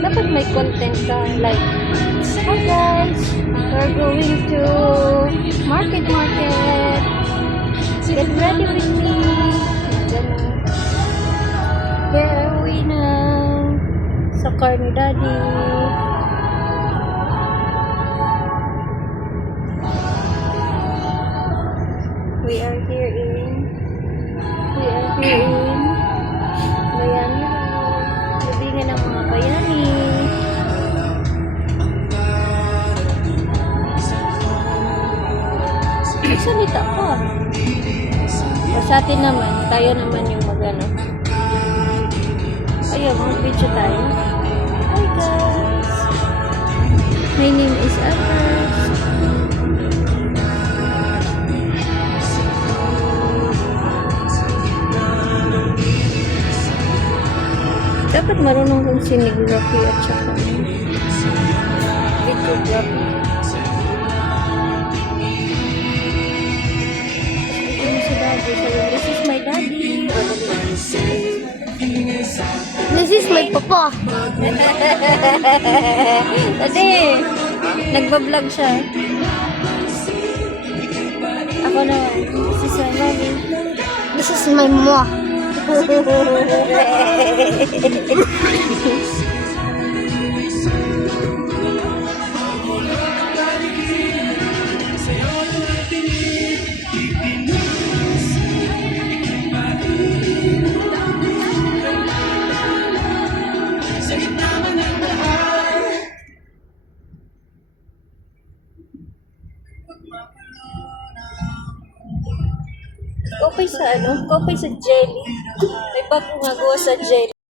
Dapat may content ka. Like, hi guys, we're going to market. Get ready with me. Ganun. Here are we now. Sa car ni Daddy. We are here in Bayani. Libingan ng mga bayani. Salita ka. Sa atin naman, tayo naman yung mag-ano. Ayun, mag-video tayo. Hi guys! My name is Agnes. Dapat marunong kong cinegraphy at saka videography. This is my daddy. This is my papa. Daddy, nagbablog siya. Ako naman. This is my mommy. This is my mom. Kopay sa ano? Kopay sa jelly. May bago nga gawa sa jelly.